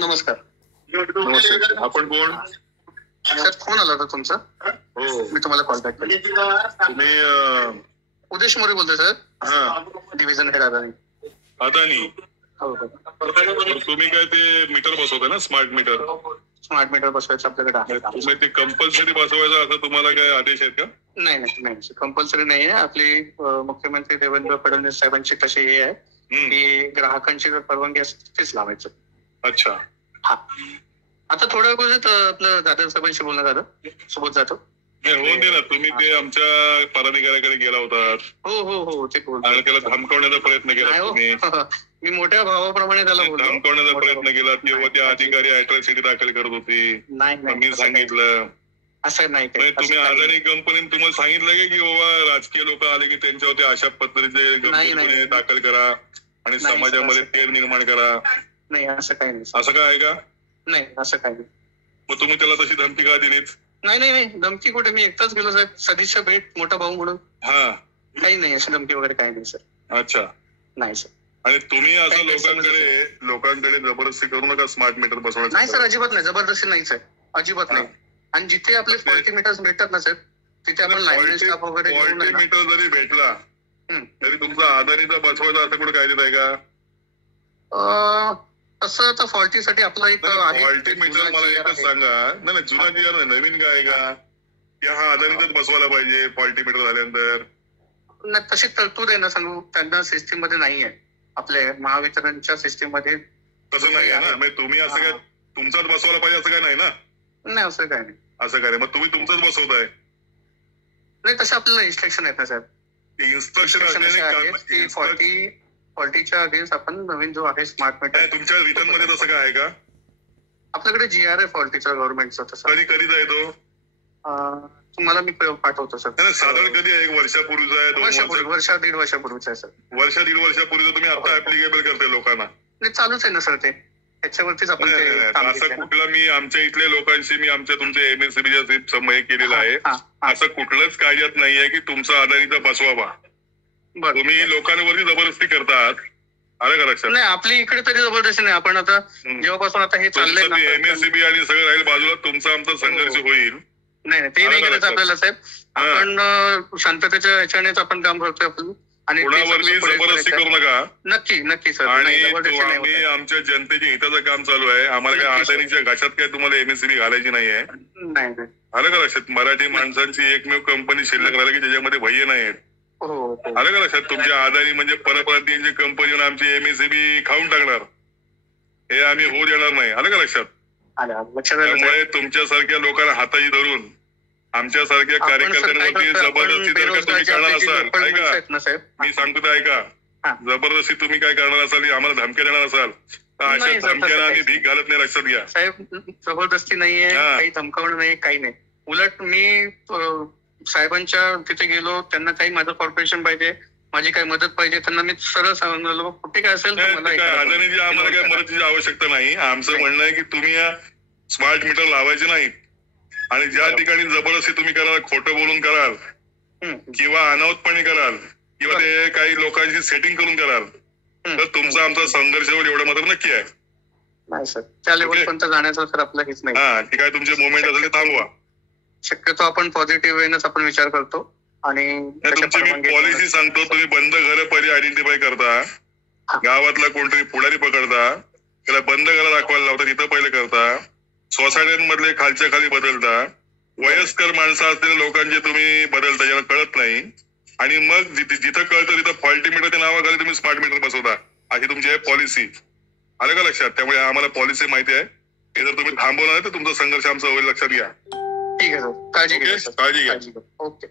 नमस्कार. नमस्कार. आपण कोण? सर फोन आला होता तुमचा. हो, मी तुम्हाला कॉन्टॅक्ट केला. तुम्ही उदेश मोरे बोलतोय सर. हा डिव्हिजन हेड अदानी. अदानी. हो हो. तर तुम्ही काय ते मीटर बसवताय ना, स्मार्ट मीटर? स्मार्ट मीटर बसवायचं आपल्याकडे आहे. तुम्ही ते कंपल्सरी बसवायचं असं तुम्हाला काय आदेश आहेत का? नाही नाही नाही कंपल्सरी नाही आहे. आपली मुख्यमंत्री देवेंद्र फडणवीस साहेबांची कशी हे आहे की ग्राहकांची जर परवानगी असेल तेच लावायचं. अच्छा. हा आता थोड्या वेळात आपलं दादा साहेबांशी बोलणं झालं. सोबत जातो. होऊन दे ना. तुम्ही ते आमच्या पदाधिकाऱ्याकडे गेला होतात. हो हो हो ते आणि त्याला धमकावण्याचा प्रयत्न केला तुम्ही. मी मोठ्या भावाप्रमाणे त्याला बोलतो. धमकावण्याचा प्रयत्न केला तेव्हा ते अधिकारी अॅट्रॉसिटी दाखल करत होते. मी सांगितलं असं नाही. तुम्ही अदानी कंपनीने तुम्हाला सांगितलं का की बाबा राजकीय लोक आले की त्यांच्यावरती अशा पद्धतीचे गुन्हे दाखल करा आणि समाजामध्ये तेढ निर्माण करा? नाही असं काही नाही. असं काय आहे का? नाही असं काही नाही. मग तुम्ही त्याला तशी धमकी का दिलीत? नाही नाही नाही धमकी कुठे. मी एकटाच गेलो साहेब. सदिच्छा भेट मोठा भाऊ म्हणून. हा काही नाही अशी धमकी वगैरे काही नाही सर. अच्छा. नाही सर. आणि तुम्ही असं लोकांकडे जबरदस्ती करू नका स्मार्ट मीटर बसवण्याचं. नाही सर अजिबात नाही. जबरदस्ती नाहीच आहे. अजिबात नाही. आणि जिथे आपले फॉल्टी मीटर्स भेटतात ना सर तिथे आपण लाईन स्टाफ वगैरे फॉल्टी मीटर जरी भेटला तरी तुमचा अदानीचा बसवायचा असं कुठे कायदेत आहे का? तसं तर फॉल्टीसाठी आपला एक फॉल्टी मीटर मला एकच सांगा. नाही जुना जी आर नवीन काय आहे का की हा अदानीचाच बसवायला पाहिजे फॉल्टी मीटर झाल्यानंतर? नाही तशी तरतूद आहे ना सांगू. त्यांना सिस्टीम मध्ये नाही आहे. आपल्या महावितरणच्या सिस्टीम मध्ये तसं नाही आहे ना. म्हणजे तुम्ही असं काय तुमचाच बसवायला पाहिजे असं काय नाही ना? नाही असं काय नाही. असं काय मग तुम्ही तुमचंच बसवताय? नाही तसं आपल्याला इन्स्ट्रक्शन आहेत ना साहेब. इन्स्ट्रक्शन फॉल्टीच्या अगेन्स्ट आपण नवीन जो आहे स्मार्ट मीटर. तुमच्या रिटर्न मध्ये तसं काय आहे का? आपल्याकडे GR आहे फॉल्टीचा गव्हर्नमेंटचा. तसं कधी आहे तो? तुम्हाला मी पाठवतो सर. साधारण कधी आहे? 1 वर्षापूर्वीचा आहे? 2 वर्ष 1.5 वर्षापूर्वीचा आहे सर. 1.5 वर्षापूर्वी तुम्ही आता ऍप्लिकेबल करताय लोकांना? नाही चालूच आहे ना सर. ते त्याच्यावरतीच आपण असं कुठला मी आमच्या इथल्या लोकांशी मी आमच्या तुमच्या MSCBच्या हे केलेलं आहे. असं कुठलंच कायद्यात नाहीये की तुमचा अदानीचा बसवावा. तुम्ही लोकांवरती जबरदस्ती करतात. आलं का लक्षात? नाही आपली इकडे तरी जबरदस्ती नाही. आपण आता जेव्हापासून आता हे चाललंय MSCB आणि सगळं राहील बाजूला तुमचा आमचा संघर्ष होईल. नाही ते नाही करायचं आपल्याला साहेब. आपण शांततेच्या ह्याच्यानेच आपण काम करतोय आपण. आणि कोणावरती जबरदस्ती करू नका. नक्की नक्की सर. आणि आम्ही आमच्या जनतेच्या हिताचं काम चालू आहे. आम्हाला काय अदानीच्या घशात काय तुम्हाला MSCB घालायची नाहीये. नाही आलं का लक्षात? मराठी माणसांची एकमेव कंपनी शिल्लक राहिली की ज्याच्यामध्ये भय्य नाहीत. आलं का लक्षात? तुमच्या अदानी म्हणजे परप्रांतीयांची कंपनी आमची MSCB खाऊन टाकणार हे आम्ही होऊ देणार नाही. आलं का लक्षात? त्यामुळे तुमच्यासारख्या लोकांना हाताशी धरून आमच्यासारख्या कार्यकर्त्यांवरती जबरदस्ती जर का तुम्ही करणार असाल, ऐका मी सांगतो ते ऐका, जबरदस्ती तुम्ही काय करणार असाल, आम्हाला धमक्या देणार असाल तर अशा धमक्यांना आम्ही भीक घालत नाही. लक्षात घ्या साहेब. जबरदस्ती नाहीये. काही धमकावणं नाही. काही नाही. उलट मी साहेबांच्या तिथे गेलो. त्यांना काही माझं कॉर्पोरेशन पाहिजे, माझी काही मदत पाहिजे, त्यांना मी सरळ सांगितलं कुठे काय असेल अदानीची आम्हाला काही मदतीची आवश्यकता नाही. आमचं म्हणणं आहे की तुम्ही या स्मार्ट मीटर लावायचे नाहीत आणि ज्या ठिकाणी जबरदस्ती तुम्ही कराल, खोटं बोलून कराल किंवा अनावतपणे कराल किंवा ते काही लोकांची सेटिंग करून कराल तर तुमचा आमचा संघर्ष होईल एवढं मात्र नक्की आहे. नाही सर त्या लेवलपर्यंत जाण्याचा सर आपला हेच नाही. हा ठीक आहे. तुमचे मुवमेंट असेल ते थांबवा. शक्यतो आपण पॉझिटिव्ह वेनेच आपण विचार करतो. आणि तुमची मी पॉलिसी सांगतो. तुम्ही बंद घरं पहिले आयडेंटिफाय करता, गावातला कोणतरी पुढारी पकडता, त्याला बंद घरं दाखवायला लावता, तिथं पहिले करता, सोसायट्यांमधले खालच्या खाली बदलता, वयस्कर माणसं असलेल्या लोकांचे तुम्ही बदलता ज्यांना कळत नाही, आणि मग जिथं कळतं तिथं फॉल्टी मीटरच्या नावाखाली तुम्ही स्मार्ट मीटर बसवता. अशी तुमची आहे पॉलिसी. आलं का लक्षात? त्यामुळे आम्हाला पॉलिसी माहिती आहे. हे जर तुम्ही थांबवणार तर तुमचा संघर्ष आमचा होईल. लक्षात घ्या. ठीक आहे सर. काळजी घ्या. ओके.